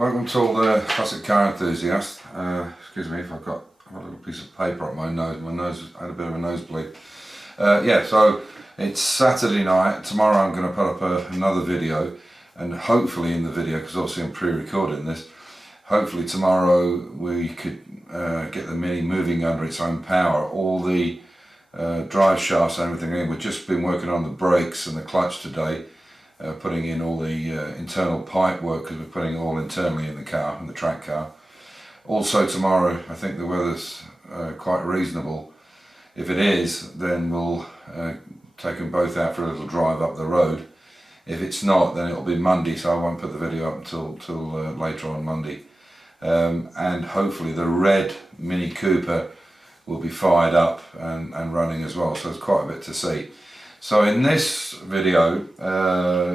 Welcome to all the classic car enthusiasts. Excuse me if I've got a little piece of paper up my nose. My nose had a bit of a nosebleed. Yeah, so it's Saturday night. Tomorrow I'm going to put up another video, and hopefully in the video, because obviously I'm pre-recording this, hopefully tomorrow we could get the Mini moving under its own power. All the drive shafts and everything in. We've just been working on the brakes and the clutch today. Putting in all the internal pipe work, because we're putting it all internally in the car, in the track car. Also tomorrow, I think the weather's quite reasonable. If it is, then we'll take them both out for a little drive up the road. If it's not, then it'll be Monday, so I won't put the video up until later on Monday. And hopefully the red Mini Cooper will be fired up and running as well, so there's quite a bit to see. So in this video,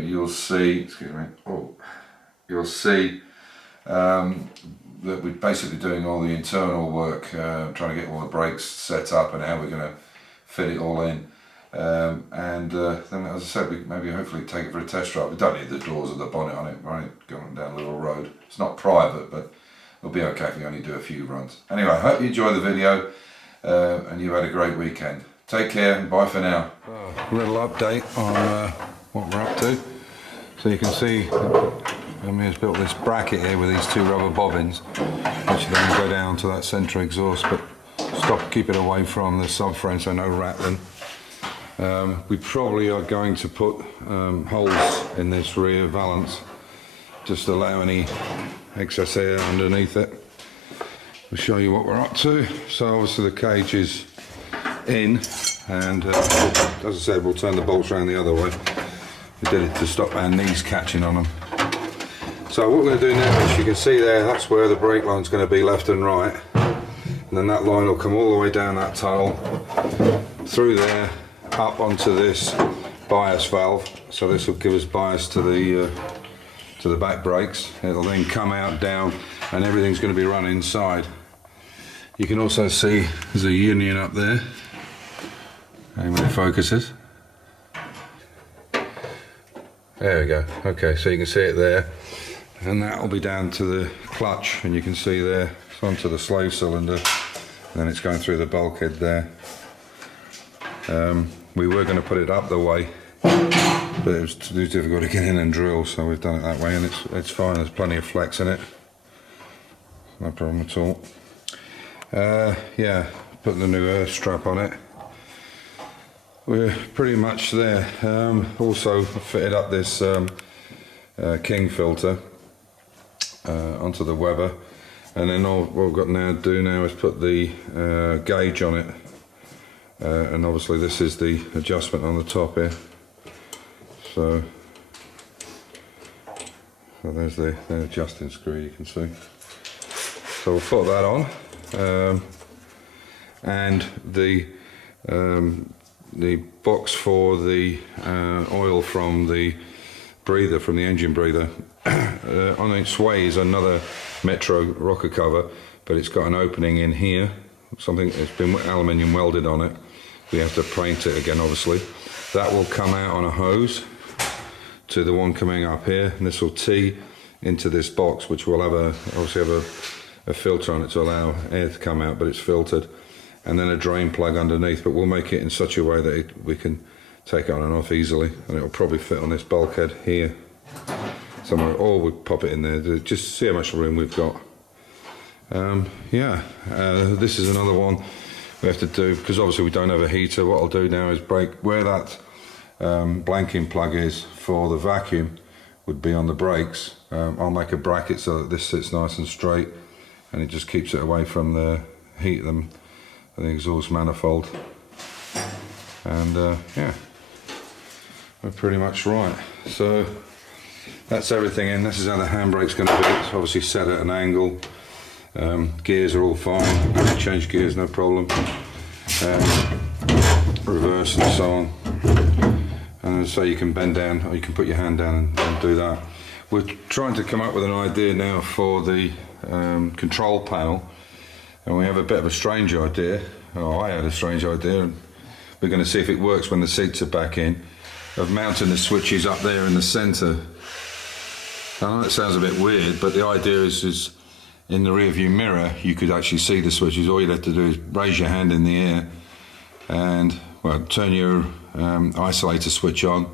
you'll see, that we're basically doing all the internal work, trying to get all the brakes set up and how we're going to fit it all in. Then, as I said, we maybe hopefully take it for a test drive. We don't need the doors or the bonnet on it. We're only going down a little road. It's not private, but it'll be okay if we only do a few runs. Anyway, I hope you enjoy the video and you've had a great weekend. Take care and bye for now. A little update on what we're up to. So you can see Amir's built this bracket here with these two rubber bobbins, which then go down to that centre exhaust, but keep it away from the subframe so no rattling. We probably are going to put holes in this rear valance just to allow any excess air underneath it. We'll show you what we're up to. So obviously the cage is in, and as I said, we'll turn the bolts around the other way. We did it to stop our knees catching on them. So what we're going to do now, as you can see there, that's where the brake line's going to be, left and right, and then that line will come all the way down that tunnel through there up onto this bias valve. So this will give us bias to the back brakes. It'll then come out, down, and everything's going to be run inside. You can also see there's a union up there. And when it focuses, there we go. Okay, so you can see it there, and that will be down to the clutch, and you can see there it's onto the slave cylinder, and then it's going through the bulkhead there. We were going to put it up the way, but it was too difficult to get in and drill, so we've done it that way, and it's fine. There's plenty of flex in it, no problem at all. Yeah, put the new earth strap on it. We're pretty much there. Also fitted up this King filter onto the Weber, and then all what we've got now to do now is put the gauge on it, and obviously this is the adjustment on the top here. So there's the adjusting screw, you can see. So we'll put that on, and the box for the oil from the breather, from the engine breather. On its way is another Metro rocker cover, but it's got an opening in here, something that's been aluminium welded on it. We have to paint it again, obviously. That will come out on a hose to the one coming up here, and this will tee into this box, which will have obviously have a filter on it to allow air to come out, but it's filtered, and then a drain plug underneath. But we'll make it in such a way that we can take it on and off easily, and it'll probably fit on this bulkhead here somewhere, or we'll pop it in there to just see how much room we've got. This is another one we have to do, because obviously we don't have a heater. What I'll do now is break where that blanking plug is for the vacuum would be on the brakes. I'll make a bracket so that this sits nice and straight, and it just keeps it away from the heat of them, the exhaust manifold. And yeah, we're pretty much right. So that's everything in. This is how the handbrake's going to be. It's obviously set at an angle. Gears are all fine. I can change gears, no problem. Reverse and so on. And so you can bend down, or you can put your hand down and do that. We're trying to come up with an idea now for the control panel, and we have a bit of a strange idea. I had a strange idea, and we're going to see if it works when the seats are back in, of mounting the switches up there in the centre I know it sounds a bit weird, but the idea is in the rear view mirror you could actually see the switches. All you'd have to do is raise your hand in the air and, well, turn your isolator switch on,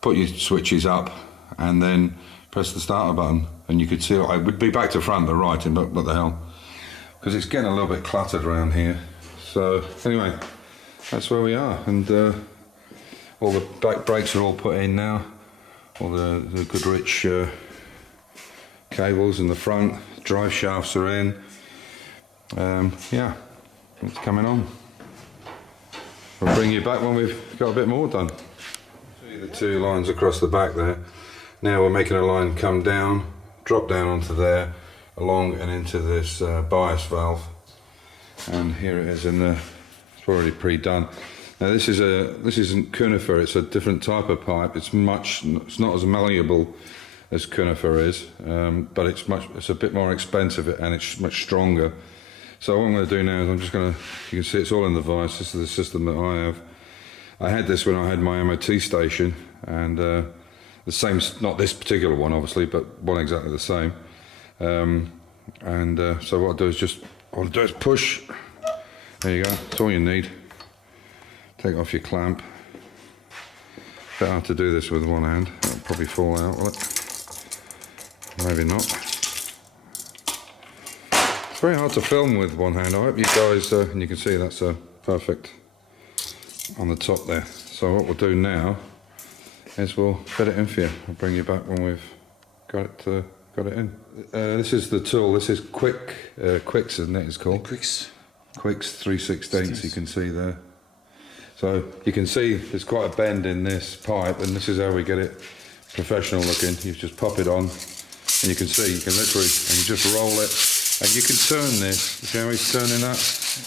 put your switches up, and then press the starter button, and you could see I would be back to front, the right, and what the hell, because it's getting a little bit cluttered around here. So anyway, that's where we are, and all the back brakes are all put in now, all the Goodrich cables in the front, drive shafts are in. Yeah, it's coming on. We'll bring you back when we've got a bit more done. See the two lines across the back there. Now we're making a line come down, drop down onto there, along and into this bias valve. And here it is it's already pre-done. Now this isn't conifer, it's a different type of pipe. It's not as malleable as conifer is, but it's a bit more expensive and it's much stronger. So what I'm going to do now is you can see it's all in the vise. This is the system that I have. I had this when I had my MOT station, and the same, not this particular one obviously, but one exactly the same. So what I'll do is push. There you go, that's all you need. Take off your clamp. Bit hard to do this with one hand, it'll probably fall out, will it? Maybe not. It's very hard to film with one hand. I hope you guys, and you can see that's perfect on the top there. So what we'll do now is we'll fit it in for you. I'll bring you back when we've got it in. This is the tool. This is Quicks, isn't it? It's called Quicks 3/16. You can see there. So you can see there's quite a bend in this pipe, and this is how we get it professional looking. You just pop it on, and you can see you can literally, and you just roll it. And you can turn this, you see how he's turning that?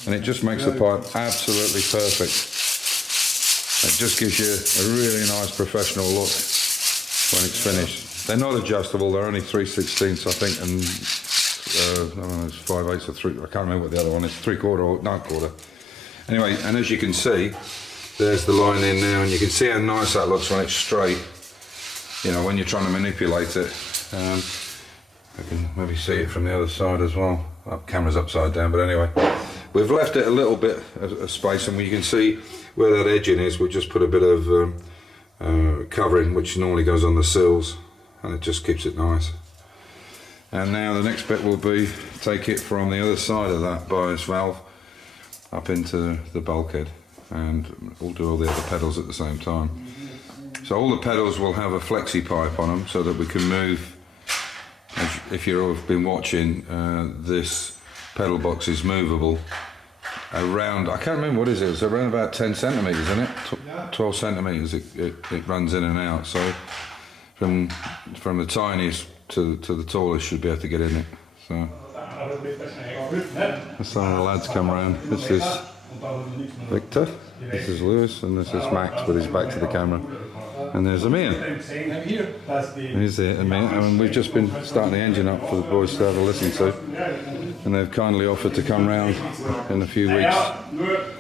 And it just makes the pipe absolutely perfect. It just gives you a really nice professional look when it's finished. They're not adjustable, they're only 3/16, I think, and I don't know, it's 5/8 or 3, I can't remember what the other one is, 3/4 or 9/4. Anyway, and as you can see, there's the line in now, and you can see how nice that looks when it's straight. You know, when you're trying to manipulate it. I can maybe see it from the other side as well. The camera's upside down, but anyway. We've left it a little bit of space, and you can see where that edging is. We'll just put a bit of covering, which normally goes on the sills, and it just keeps it nice. And now the next bit will be take it from the other side of that bias valve up into the bulkhead, and we'll do all the other pedals at the same time. So all the pedals will have a flexi pipe on them so that we can move. If you've been watching, this pedal box is movable around, I can't remember what is it, it's around about 10 centimetres, isn't it? 12 centimetres it runs in and out, so from the tiniest to the tallest should be able to get in it. So that's how the lads come around. This is Victor, this is Lewis, and this is Max with his back to the camera. And there's Amir. He's there, Amir. And we've just been starting the engine up for the boys to have a listen to. And they've kindly offered to come round in a few weeks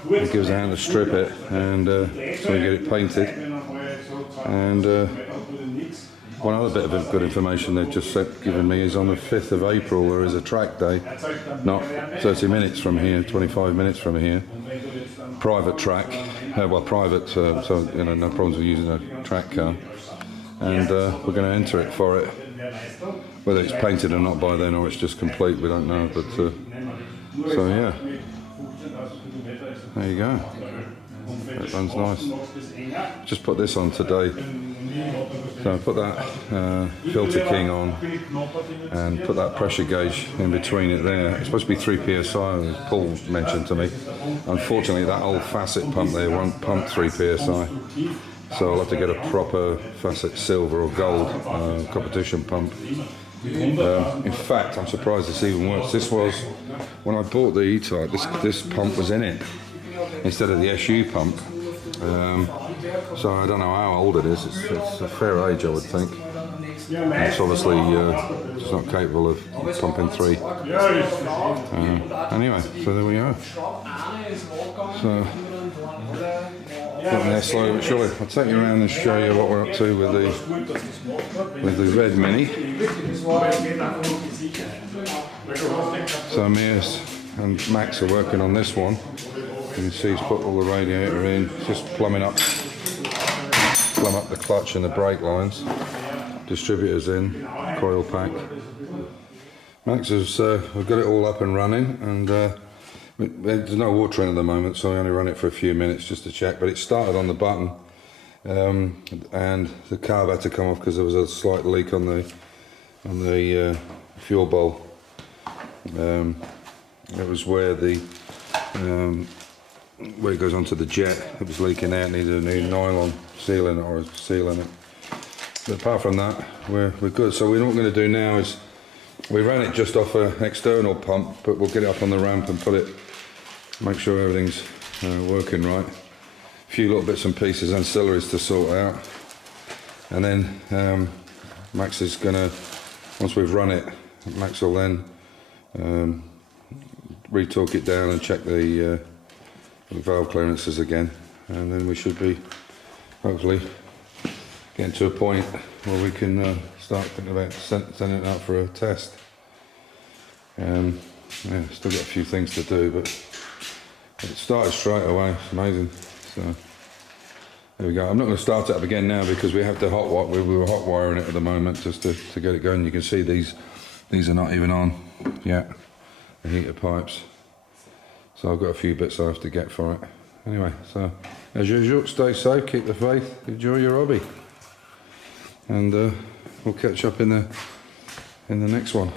and give us a hand to strip it, and so we get it painted. And one other bit of good information they've just given me is on the 5th of April there is a track day, not 30 minutes from here, 25 minutes from here. Private track, private, so you know, no problems with using a track car, and we're going to enter it for it. Whether it's painted or not by then, or it's just complete, we don't know. But so yeah, there you go. It runs nice. Just put this on today. So I put that Filter King on and put that pressure gauge in between it there. It's supposed to be 3 psi, as Paul mentioned to me. Unfortunately, that old Facet pump there won't pump 3 psi. So I'll have to get a proper Facet silver or gold competition pump. In fact, I'm surprised it's even worse. This was, when I bought the E-Type, this pump was in it instead of the SU pump. So I don't know how old it is. It's a fair age, I would think. It's obviously just not capable of pumping 3. Anyway, so there we are. So Getting there slowly but surely. I'll take you around and show you what we're up to with the Red Mini. So Mias and Max are working on this one. You can see he's put all the radiator in, just plumb up the clutch and the brake lines. Distributors in, coil pack. Max has we've got it all up and running, and there's no water in at the moment, so I only run it for a few minutes just to check. But it started on the button, and the carb had to come off because there was a slight leak on the fuel bowl. It was where where it goes onto the jet. It was leaking out, needed a new nylon seal in it, or a seal in it. But apart from that, we're good. So what we're going to do now is we ran it just off an external pump, but we'll get it up on the ramp and put it, make sure everything's working right. A few little bits and pieces, ancillaries to sort out, and then Max is going to, once we've run it, Max will then re-torque it down and check the valve clearances again, and then we should be hopefully getting to a point where we can start thinking about sending it out for a test. Yeah, still got a few things to do, but it started straight away. It's amazing. So there we go. I'm not going to start it up again now because we have to hot wire. We were hot wiring it at the moment just to get it going. You can see these are not even on yet, the heater pipes. So I've got a few bits I have to get for it. Anyway, so as usual, stay safe, keep the faith, enjoy your hobby, and we'll catch up in the next one.